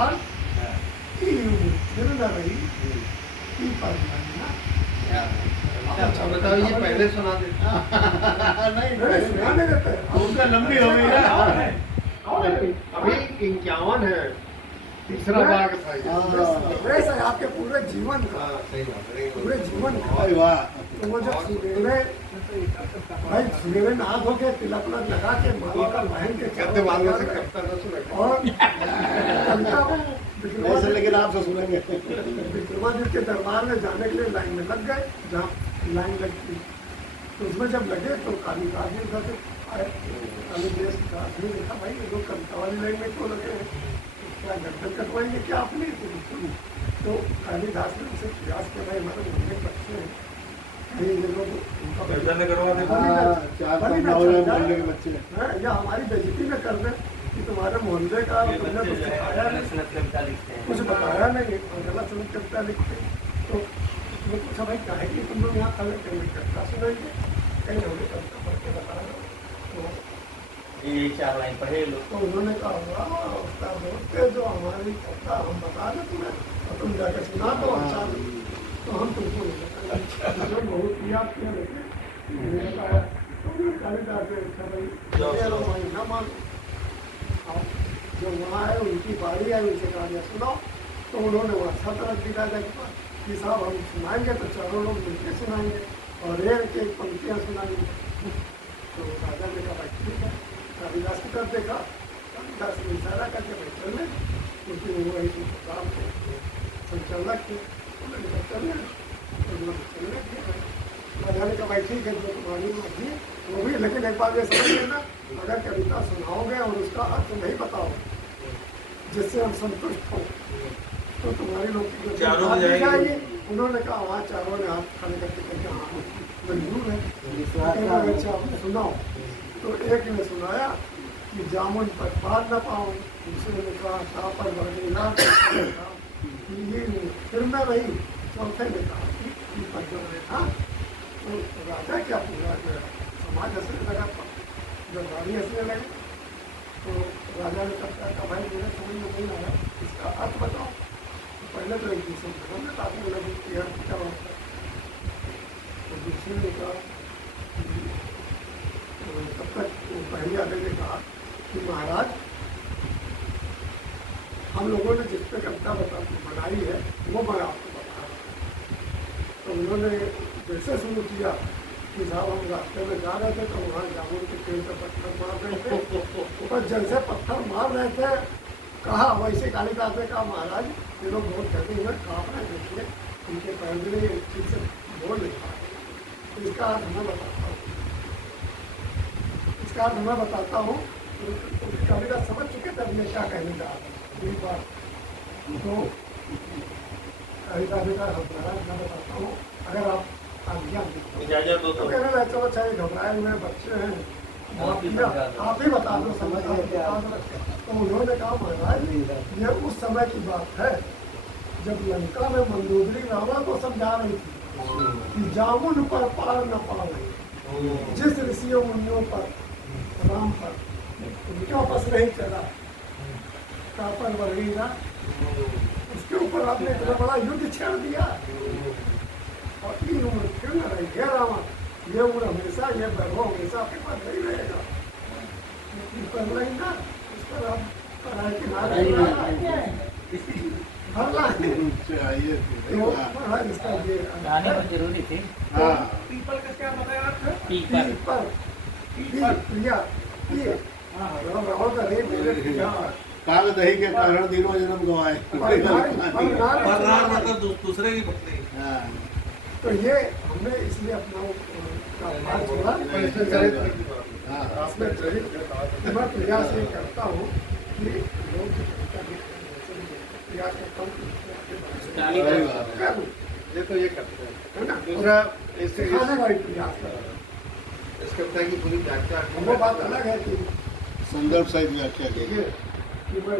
काल की फिर न रही की पर अच्छा बताओ, ये पहले सुना देते नहीं सुनाने देते उनका लंबी हो गई ना। अभी 51 है, तीसरा भाग था ये। वैसे आपके पूरे जीवन का सही बात है। पूरे जीवन का अरे वाह, तो वो जब सुबेरे भाई सुबेरे नहा धो के तिलक उलक लगा के माला का पहन के कहते वालों से करता ना सुना। और कविता ऐसे लेकिन आपसे सुनेंगे। विक्रमादित्य के दरबार में जाने के लिए लाइन में लग गए, जहाँ लाइन लगती तो उसमें जब लगे तो कालिदास जी उधर से आए। कालिदास का आदमी देखा भाई ये लोग कविता वाली लाइन में क्यों लगे हैं, क्या गर्दन कटवाएंगे क्या अपनी। तो कालिदास ने उनसे प्रयास किया, भाई हमारे मुझे बच्चे हैं कहीं ये लोग उनका गर्दन करवा दे। चार मोहल्ले के बच्चे या हमारी बेइज्जती न कर दें कि तुम्हारे मोहल्ले का तुमने कुछ सिखाया नहीं, कुछ बताया नहीं और गलत सुनत कविता लिखते। तो उसने पूछा भाई क्या है कि तुम लोग यहाँ खड़े कहीं कविता सुनाएंगे, कहीं हमें कविता पढ़ के बता दो। ये चार लाइन पढ़े लोग। तो उन्होंने कहा वाह उस्ताद दोस्त जो हमारी कविता हम बता दें तुम्हें और तुम जाकर सुना दो अच्छा तो हम तुमको नहीं बहुत किया लेकिन मैंने कहा तुमने कालिदास से भाई न मान जो वहाँ है उनकी बारी है उनसे कहानियाँ सुनाओ। तो उन्होंने वहाँ छत रख दिया जाए कि साहब हम सुनाएंगे तो चारों लोग मिलकर सुनाएंगे और एक एक पंक्तियाँ सुनाएंगे। तो राजा ने कहा भाई ठीक है, कालिदास की तरफ देखा, कालिदास ने इशारा करके भाई चलने, क्योंकि वो वही काम थे संचालक थे, उन्होंने कहा चलने, तो उन्होंने चलने किया। राजा ने कहा भाई ठीक है जो तुम्हारी मर्जी वो भी, लेकिन एक बात ये समझ लेना अगर कविता सुनाओगे और उसका अर्थ नहीं बताओगे जिससे हम संतुष्ट हो तो तुम्हारी लोग की जाएगी। उन्होंने कहा वहाँ चारों ने हाथ खड़े करके हाँ मंजूर है, अच्छा आपने सुनाओ। तो एक ने सुनाया कि जामुन पर पार न पाऊँ, दूसरे ने कहा पर बढ़ेगा, फिर मैं रही, चौथे ने कहा कि पद्म था। तो राजा क्या पूरा समाज हंसने लगा था, जब रानी हंसने लगे तो राजा ने कहा भाई मेरे समझ में नहीं आया इसका अर्थ बताओ। तो पहले तो एक दूसरे को में काफी लगे कि अर्थ क्या होता है। तो दूसरे ने कहा तब तक वो पहले आगे ने कहा कि महाराज हम लोगों ने जिस पे कविता बनाई है वो मैं आपको बता रहा हूँ। तो उन्होंने जैसे शुरू किया कि साहब हम रास्ते में जा रहे थे तो वहाँ जामुन के पेड़ पर पत्थर मार रहे थे, पर जैसे पत्थर मार रहे थे कहा वैसे कालिदास ने कहा महाराज ये लोग बहुत कहते हुए काँप रहे देखिए उनके पैर ठीक से बोल नहीं पा रहे। तो इसका अर्थ मैं बताता हूँ, इसका अर्थ मैं बताता हूँ। कालिदास समझ चुके थे मैं क्या कहने जा रहा था एक बार। तो कालिदास ने कहा महाराज मैं बताता हूँ अगर आप इजाजत दो तो चलो चाहिए घबराए हुए बच्चे हैं आप ही बता दो समझ। तो उन्होंने कहा महाराज ये उस समय की बात है जब लंका में मंदोदरी रावण को समझा रही थी कि जामुन पर पार न पावे, जिस ऋषियों मुनियों पर राम पर उनके बस नहीं चला कापर बढ़ेगा, उसके ऊपर आपने इतना बड़ा युद्ध छेड़ दिया और इन उम्र क्यों न रही है रावण, ये उम्र हमेशा ये वैभव हमेशा आपके पास नहीं रहेगा। पर नहीं ना उस पर आप पढ़ाई के इसका ये गाने में जरूरी थी। पीपल का क्या बताया पीपल प्रिया रावण का रेत काल दही के कारण दिनों जन्म गवाए। मतलब दूसरे की पत्नी। तो ये हमने इसलिए अपना छोड़ा। मैं प्रयास ये करता हूँ कि लोग प्रयास करता हूँ ये तो ये करते हैं है ना, दूसरा इससे सिखाने का भी प्रयास करता इस कविता की पूरी व्याख्या हूँ। वो बात अलग है कि संदर्भ सहित व्याख्या की ये कि मैं